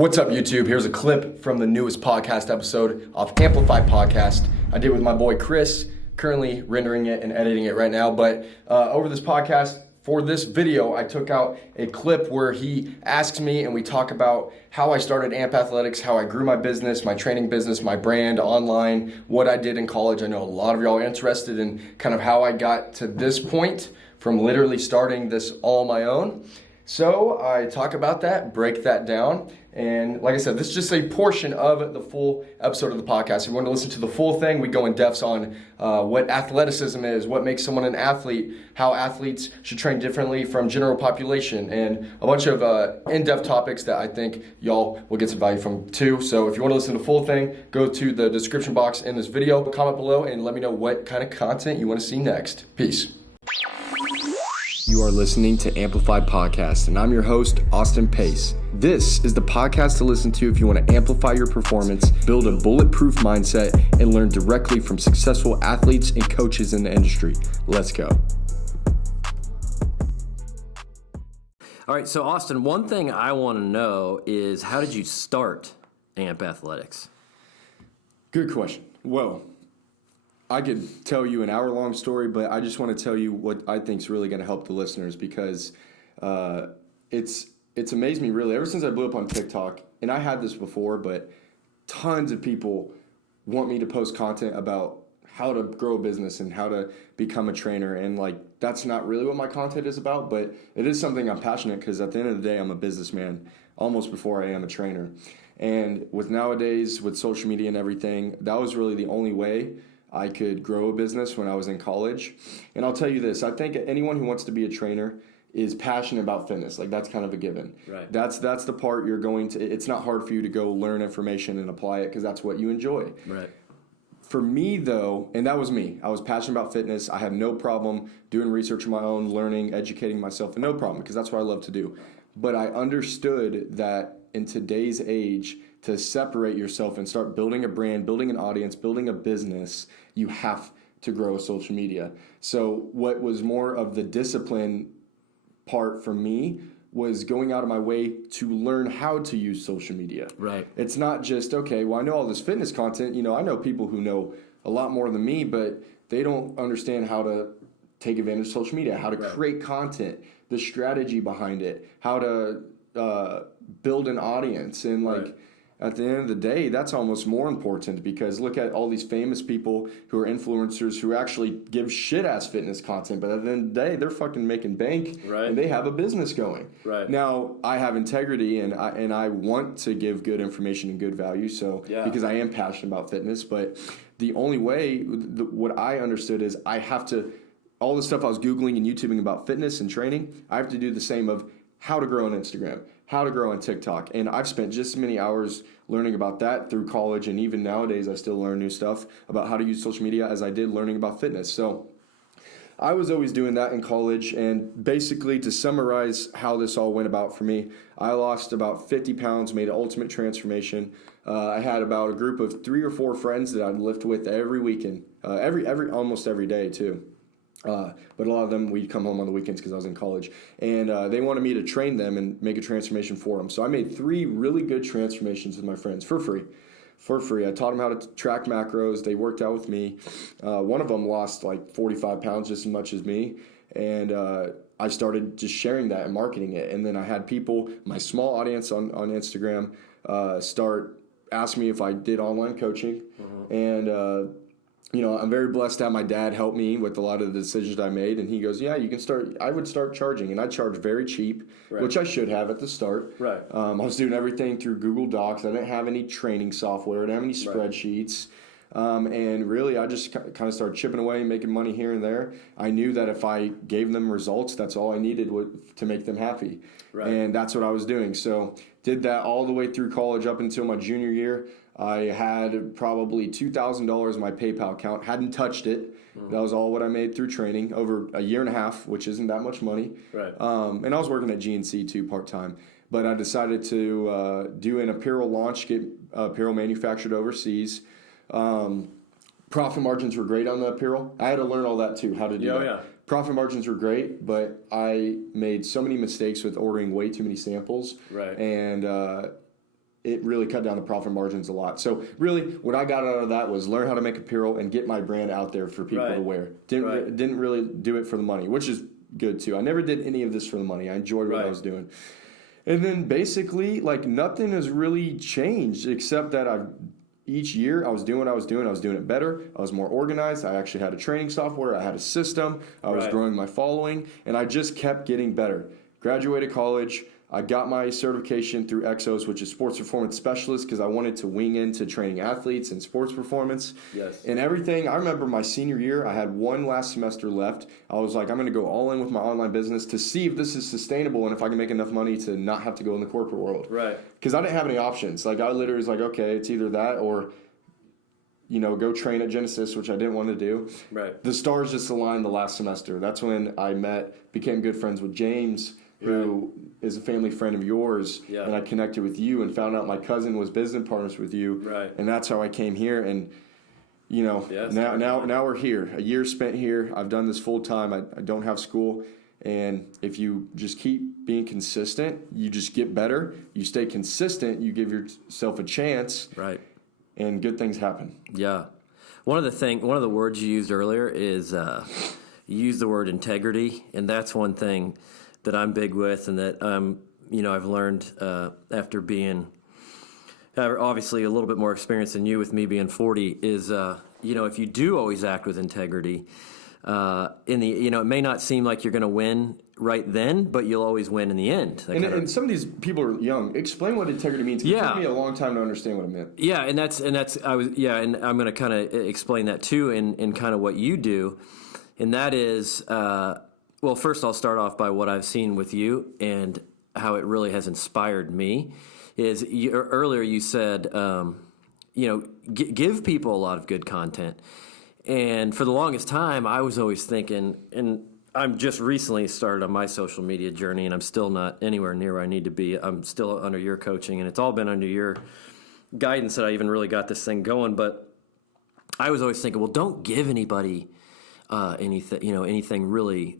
What's up, YouTube? Here's a clip from the newest podcast episode of Amplify Podcast. I did with my boy Chris, currently rendering it and editing it right now. But over this podcast, for this video, I took out a clip where he asks me and we talk about how I started AMP Athletics, how I grew my business, my training business, my brand online, what I did in college. I know a lot of y'all are interested in kind of how I got to this point from literally starting this all on my own. So I talk about that, break that down, and like I said, this is just a portion of the full episode of the podcast. If you want to listen to the full thing, we go in depths on what athleticism is, what makes someone an athlete, how athletes should train differently from general population, and a bunch of in-depth topics that I think y'all will get some value from too. So if you want to listen to the full thing, go to the description box in this video, comment below, and let me know what kind of content you want to see next. Peace. You are listening to Amplified Podcast, and I'm your host, Austin Pace. This is the podcast to listen to if you want to amplify your performance, build a bulletproof mindset, and learn directly from successful athletes and coaches in the industry. Let's go. All right, so Austin, one thing I want to know is how did you start AMP Athletics? Good question. Well, I could tell you an hour-long story, but I just want to tell you what I think is really going to help the listeners because it's amazed me really ever since I blew up on TikTok, and I had this before, but tons of people want me to post content about how to grow a business and how to become a trainer, and like that's not really what my content is about, but it is something I'm passionate because at the end of the day, I'm a businessman almost before I am a trainer. And with nowadays, with social media and everything, that was really the only way I could grow a business when I was in college. And I'll tell you this, I think anyone who wants to be a trainer is passionate about fitness. Like that's kind of a given. Right. That's the part you're going to, it's not hard for you to go learn information and apply it because that's what you enjoy. Right. For me though, and that was me, I was passionate about fitness. I had no problem doing research on my own, learning, educating myself, and no problem because that's what I love to do. But I understood that in today's age, to separate yourself and start building a brand, building an audience, building a business, you have to grow social media. So what was more of the discipline part for me was going out of my way to learn how to use social media. Right. It's not just, okay, well, I know all this fitness content. You know, I know people who know a lot more than me, but they don't understand how to take advantage of social media, how to create content, the strategy behind it, how to build an audience. And like, at the end of the day, that's almost more important because look at all these famous people who are influencers who actually give shit-ass fitness content, but at the end of the day, they're fucking making bank and they have a business going. Right. Now, I have integrity and I want to give good information and good value, so because I am passionate about fitness, but the only way, what I understood is I have to, all the stuff I was Googling and YouTubing about fitness and training, I have to do the same of how to grow on Instagram, how to grow on TikTok. And I've spent just as many hours learning about that through college. And even nowadays, I still learn new stuff about how to use social media as I did learning about fitness. So I was always doing that in college. And basically, to summarize how this all went about for me, I lost about 50 pounds, made an ultimate transformation. I had about a group of 3 or 4 friends that I'd lift with every weekend, almost every day too. But a lot of them, we'd come home on the weekends because I was in college. And they wanted me to train them and make a transformation for them. So I made 3 really good transformations with my friends for free. I taught them how to track macros. They worked out with me. One of them lost like 45 pounds, just as much as me. And I started just sharing that and marketing it. And then I had people, my small audience on Instagram, start asking me if I did online coaching. And you know, I'm very blessed to have my dad help me with a lot of the decisions I made. And he goes, yeah, you can start. I would start charging. And I charged very cheap, which I should have at the start. Right. I was doing everything through Google Docs. I didn't have any training software. I didn't have any spreadsheets. And really, I just kind of started chipping away and making money here and there. I knew that if I gave them results, that's all I needed to make them happy. Right. And that's what I was doing. So did that all the way through college up until my junior year. I had probably $2,000 in my PayPal account, hadn't touched it. That was all what I made through training over a year and a half, which isn't that much money. Right. And I was working at GNC too part-time. But I decided to do an apparel launch, get apparel manufactured overseas. Profit margins were great on the apparel. I had to learn all that too, how to do that. Yeah. Profit margins were great, but I made so many mistakes with ordering way too many samples. Right. And it really cut down the profit margins a lot. So really, what I got out of that was learn how to make apparel and get my brand out there for people to wear. Didn't really do it for the money, which is good too. I never did any of this for the money. I enjoyed what I was doing. And then basically, like, nothing has really changed except that each year I was doing what I was doing. I was doing it better. I was more organized. I actually had a training software. I had a system. I was growing my following, and I just kept getting better. Graduated college. I got my certification through Exos, which is Sports Performance Specialist, because I wanted to wing into training athletes and sports performance. Yes. And everything. I remember my senior year, I had one last semester left. I was like, I'm going to go all in with my online business to see if this is sustainable and if I can make enough money to not have to go in the corporate world. Right. Because I didn't have any options. Like, I literally was like, okay, it's either that or, go train at Genesis, which I didn't want to do. Right. The stars just aligned the last semester. That's when I became good friends with James, who is a family friend of yours, and I connected with you and found out my cousin was business partners with you, and that's how I came here. And now we're here. A year spent here. I've done this full time. I don't have school, and if you just keep being consistent, you just get better. You stay consistent. You give yourself a chance, and good things happen. Yeah, one of the words you used earlier is you used the word integrity, and that's one thing that I'm big with, and that I've learned after being obviously a little bit more experience than you, with me being 40, is if you do always act with integrity, it may not seem like you're going to win right then, but you'll always win in the end. And some of these people are young. Explain what integrity means. It took me a long time to understand what it meant. Yeah, and I'm going to kind of explain that too, in kind of what you do, and that is. Well, first I'll start off by what I've seen with you and how it really has inspired me. Earlier you said, give people a lot of good content. And for the longest time, I was always thinking, and I'm just recently started on my social media journey, and I'm still not anywhere near where I need to be. I'm still under your coaching, and it's all been under your guidance that I even really got this thing going. But I was always thinking, well, don't give anybody anything really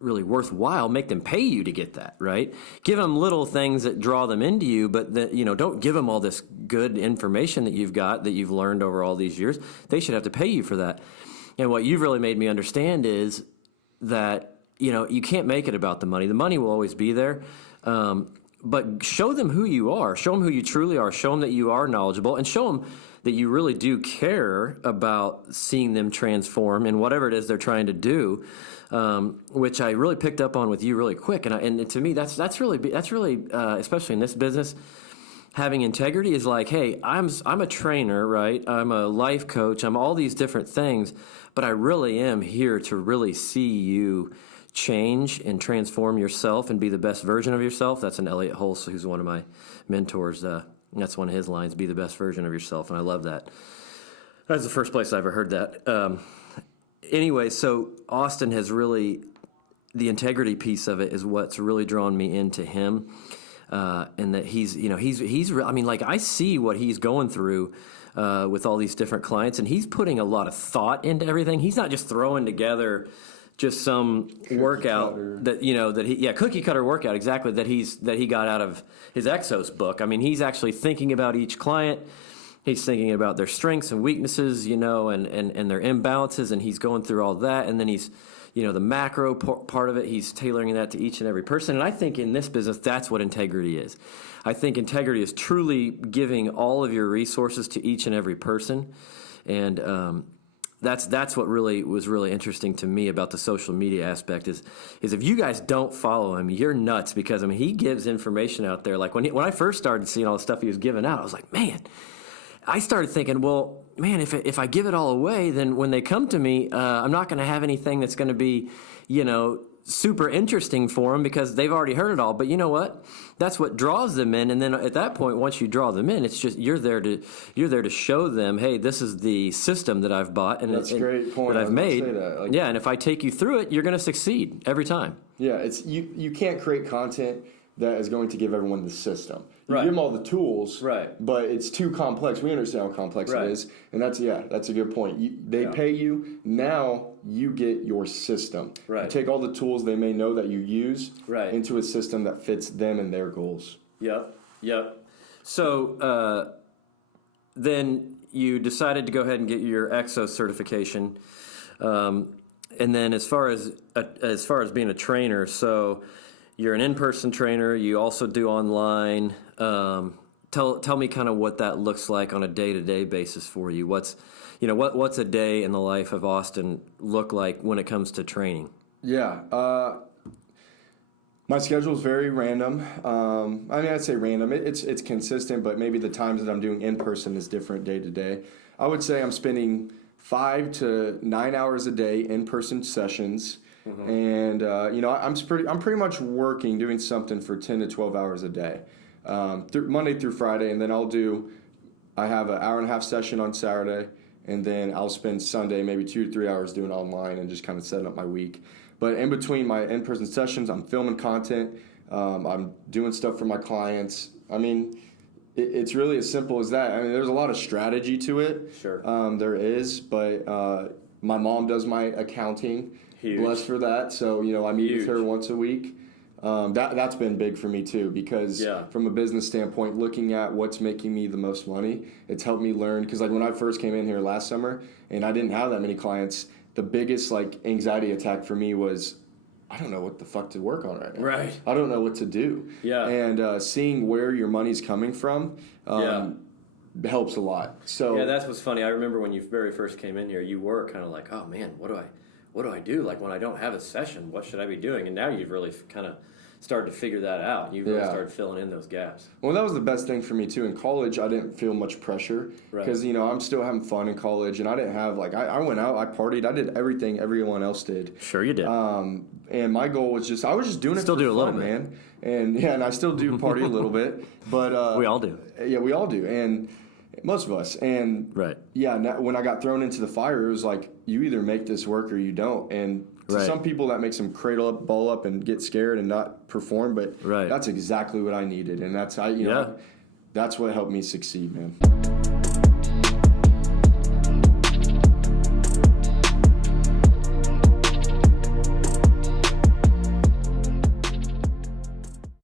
worthwhile. Make them pay you to get that, right? Give them little things that draw them into you, but don't give them all this good information that you've got, that you've learned over all these years. They should have to pay you for that. And what you've really made me understand is that, you can't make it about the money. The money will always be there. But show them who you are. Show them who you truly are. Show them that you are knowledgeable, and show them that you really do care about seeing them transform in whatever it is they're trying to do, which I really picked up on with you really quick. And to me, that's really especially in this business, having integrity is like, hey, I'm a trainer, right? I'm a life coach. I'm all these different things, but I really am here to really see you change and transform yourself and be the best version of yourself. That's an Elliot Hulse, who's one of my mentors. That's one of his lines, be the best version of yourself. And I love that. That's the first place I ever heard that. Anyway, so Austin has really, the integrity piece of it is what's really drawn me into him. And that I see what he's going through with all these different clients, and he's putting a lot of thought into everything. He's not just throwing together just some workout cookie cutter workout, exactly, that he got out of his Exos book. I mean, he's actually thinking about each client. He's thinking about their strengths and weaknesses, and their imbalances, and he's going through all that. And then he's, the macro part of it, he's tailoring that to each and every person. And I think in this business, that's what integrity is. I think integrity is truly giving all of your resources to each and every person. And, that's what really was really interesting to me about the social media aspect is if you guys don't follow him, you're nuts, because he gives information out there. Like when I first started seeing all the stuff he was giving out, I was like, man, I started thinking, well, man, if I give it all away, then when they come to me, I'm not going to have anything that's going to be, super interesting for them, because they've already heard it all. But you know what? That's what draws them in. And then at that point, once you draw them in, it's just you're there to show them, hey, this is the system that I've bought and that's a great point that I've made. That. And if I take you through it, you're going to succeed every time. Yeah, it's you can't create content that is going to give everyone the system. You Right. give them all the tools, Right. but it's too complex. We understand how complex Right. it is, and that's a good point. They pay you, now you get your system. Right. You take all the tools they may know that you use Right. into a system that fits them and their goals. Yep. So then you decided to go ahead and get your EXO certification, and then as far as being a trainer, so you're an in-person trainer. You also do online. Tell me kind of what that looks like on a day-to-day basis for you. What's a day in the life of Austin look like when it comes to training? Yeah. My schedule is very random. I'd say random. It's consistent, but maybe the times that I'm doing in person is different day to day. I would say I'm spending 5 to 9 hours a day in person sessions, and I'm pretty much working doing something for 10 to 12 hours a day, Monday through Friday, and then I have an hour and a half session on Saturday, and then I'll spend Sunday maybe 2 to 3 hours doing online and just kind of setting up my week. But in between my in-person sessions, I'm filming content. I'm doing stuff for my clients. I mean, it's really as simple as that. I mean, there's a lot of strategy to it. Sure. There is, but my mom does my accounting. Huge. Blessed for that. So, I meet with her once a week. That's been big for me too, because from a business standpoint, looking at what's making me the most money, it's helped me learn. Because when I first came in here last summer and I didn't have that many clients, the biggest anxiety attack for me was, I don't know what the fuck to work on right now. Right. I don't know what to do. Yeah. And seeing where your money's coming from helps a lot. So yeah, that's what's funny. I remember when you very first came in here, you were kind of like, oh man, what do I do? Like when I don't have a session, what should I be doing? And now you've really kind of started to figure that out. You really started filling in those gaps. Well, that was the best thing for me too. In college, I didn't feel much pressure because I'm still having fun in college, and I didn't have I went out, I partied, I did everything everyone else did. Sure, you did. And my goal was I was just doing it still for do a fun, little bit, man. And I still do party a little bit, but we all do. Yeah, we all do, and most of us. And when I got thrown into the fire, it was like, you either make this work or you don't. And to some people, that makes them cradle up, ball up, and get scared and not perform. But that's exactly what I needed, and that's what helped me succeed, man.